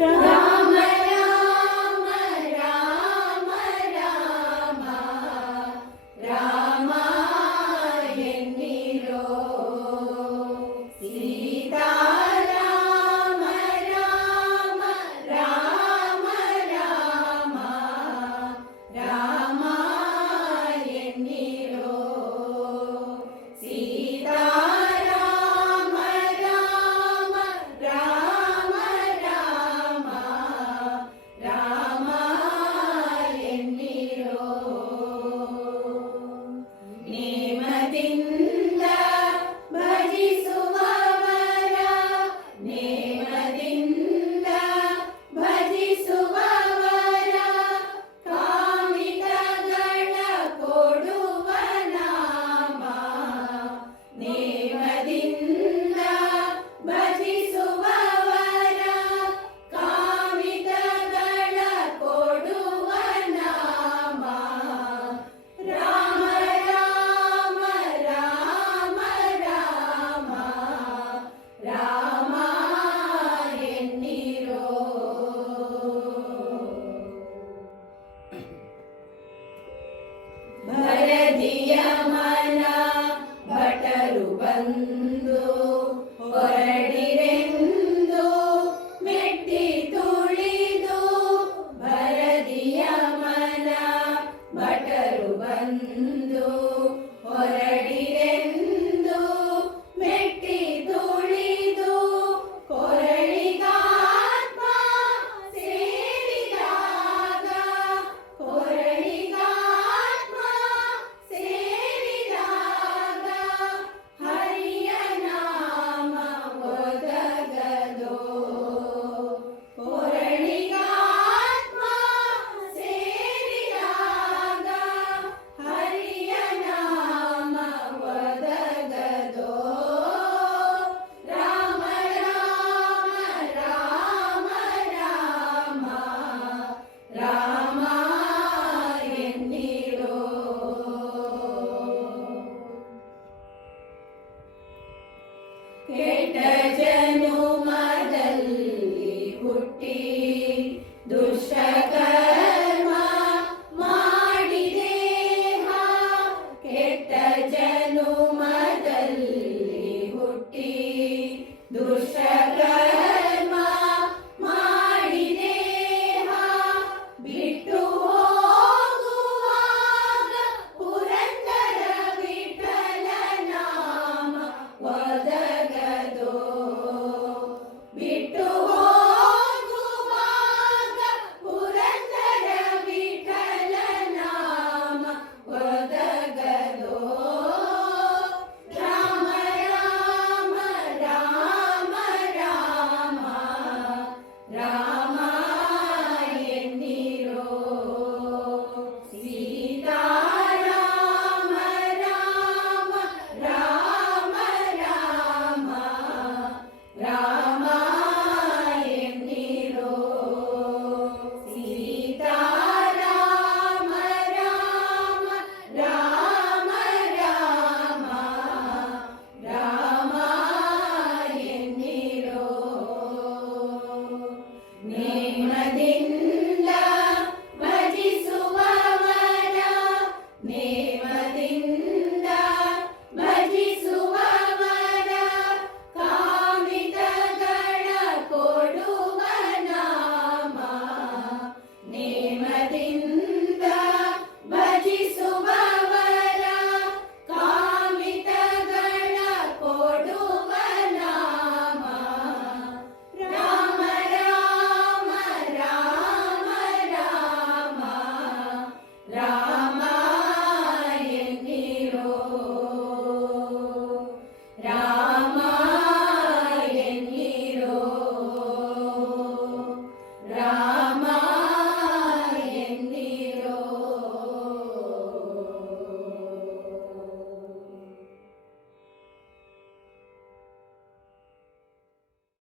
ರಾಮ ರಾಮ ರಾಮ ರಾಮ ರಾಮ ಎನ್ನಿರೋ ಸೀತಾ ರಾಮ ರಾಮ ರಾಮ ರಾಮ ರಾಮ ಎನ್ನಿರೋ ಸೀತಾ ರಾಮ ರಾಮ ರಾಮ ರಾಮ ರಾಮ ಎನ್ನಿರೋ ನೇಮದಿಂದ ಭಜಿಸುವವರ ನೇಮದಿಂದ ಭಜಿಸುವವರ ಕಾಮಿತಗಳ ಕೊಡುವ ನಾಮ ನೇಮದಿಂದ ಭಜಿಸುವವರ ಕಾಮಿತಗಳ ಕೊಡುವ ನಾಮ ರಾಮ ರಾಮ ರಾಮ ರಾಮ ರಾಮ ಎನ್ನಿರೋ ಭರದಿಯ ಮನ ಭಟರು ಬಂದು ಹೊರಡಿರೆಂದು ಮೆಟ್ಟಿ ತುಳಿದು ಭರದಿಯ ಮನ ಭಟರು ಬಂದು ಹೊರಡಿರೆಂದು ಮೆಟ್ಟಿ ತುಳಿದು ಕೊರಳಿಗಾತ್ಮ ಸೇರಿದಾಗ ಕೊರಳಿಗಾತ್ಮ ಸೇರಿದಾಗ ಹರಿಯ ನಾಮ ಒದಗದೋ ಕೊರಳಿಗಾತ್ಮ ಸೇರಿದಾಗ ಹರಿಯ ನಾಮ ಒದಗದೋ ರಾಮ ರಾಮ ರಾಮ ರಾಮ ರಾಮ ಎನ್ನಿರೋ ಕೆಟ್ಟ ಜನುಮದಲ್ಲಿ ಹುಟ್ಟಿ ದುಷ್ಟ